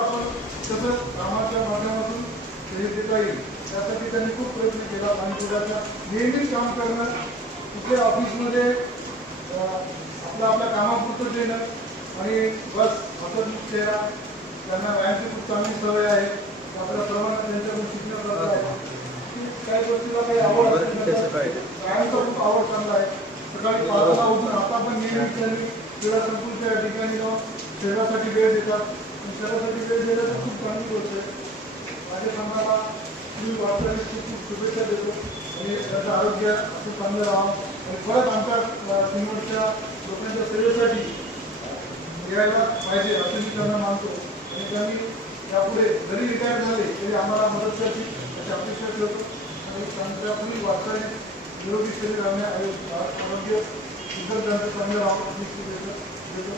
आपण तसंच कामाच्या माध्यमातून हे देता येईल त्यासाठी त्यांनी खूप प्रयत्न केला. पाणीपुराचा नेहमीच काम करणं, कुठल्या ऑफिसमध्ये आपल्या कामापुरतं देणं आणि बस हातात चेहरा. त्यांना व्यायामची खूप चांगली सवय आहे. आपल्या प्रमाणात त्यांच्याकडून शिकण्यात आहे. काही गोष्टीला काही आवड व्यायामचा खूप आवड चांगला आहे. सकाळी 5ला उठून आता पण नेहमीच त्यांनी क्रीडा संकुलच्या ठिकाणी जाऊन शरीरासाठी वेळ देतात. शरीरासाठी वेळ दिला तर खूप चांगली गोष्ट आहे. माझ्या संघाला मी वाटल्याने खूप शुभेच्छा देतो आणि त्याचं आरोग्य खूप चांगलं राहावं आणि परत आमच्या सिंगरच्या लोकांच्या सेवेसाठी यायला पाहिजे असं मी त्यांना मानतो. आणि त्यांनी यापुढे जरी रिटायर झाले तरी आम्हाला मदत करतील अशी अपेक्षा ठेवतो. आणि त्यांच्या पुढील वाटचाली निरोगी शरीर आरोग्य इतर त्यांचं चांगलं राहावं देतो.